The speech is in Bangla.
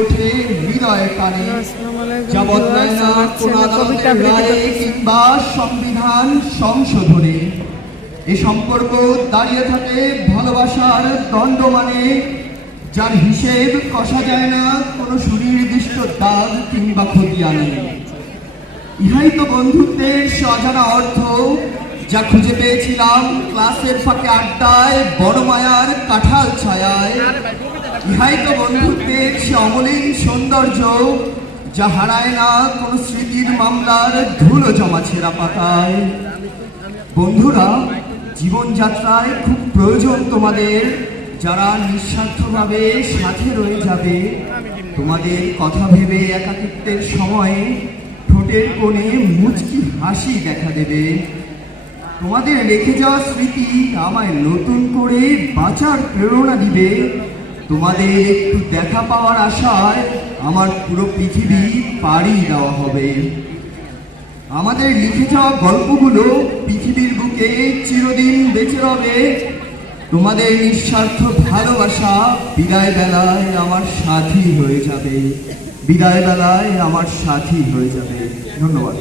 ওঠে হৃদয় কানে, যা বদলায় না কোন আদালতের রায়ে কিংবা সংবিধান সংশোধনে। এ সম্পর্ক দাঁড়িয়ে থাকে ভালোবাসার দণ্ডমানে, যার হিসেব কষা যায় না কোনো সুনির্দিষ্ট দাগ কিংবা খতিয়ানে। ইহাই তো বন্ধুত্বের সে অজানা অর্থ, যা খুঁজে পেয়েছিলাম ক্লাসের ফাঁকে আড্ডায়, বড় মায়ার কাঁঠাল ছায়ায়। ইহাই তো বন্ধুত্বের সে অমলিন সৌন্দর্য, যা হারায় না কোনো স্মৃতির মামলার ধুলো জমা ছেঁড়া পাতায়। বন্ধুরা, জীবনযাত্রায় খুব প্রয়োজন তোমাদের, যারা নিঃস্বার্থভাবে সাথে রয়ে যাবে। তোমাদের কথা ভেবে একাকিত্বের সময়ে ঠোঁটের কোণে মুচকি হাসি দেখা দেবে। তোমাদের রেখে যাওয়া স্মৃতি আমায় নতুন করে বাঁচার প্রেরণা দিবে। তোমাদের একটু দেখা পাওয়ার আশায় আমার পুরো পৃথিবী পাড়ি দেওয়া হবে। আমাদের লিখে যাওয়া গল্পগুলো পৃথিবীর বুকে চিরদিন বেঁচে রবে। তোমাদের নিঃস্বার্থ ভালোবাসা বিদায় বেলায় আমার সাথী হয়ে যাবে, বিদায় বেলায় আমার সাথী হয়ে যাবে। ধন্যবাদ।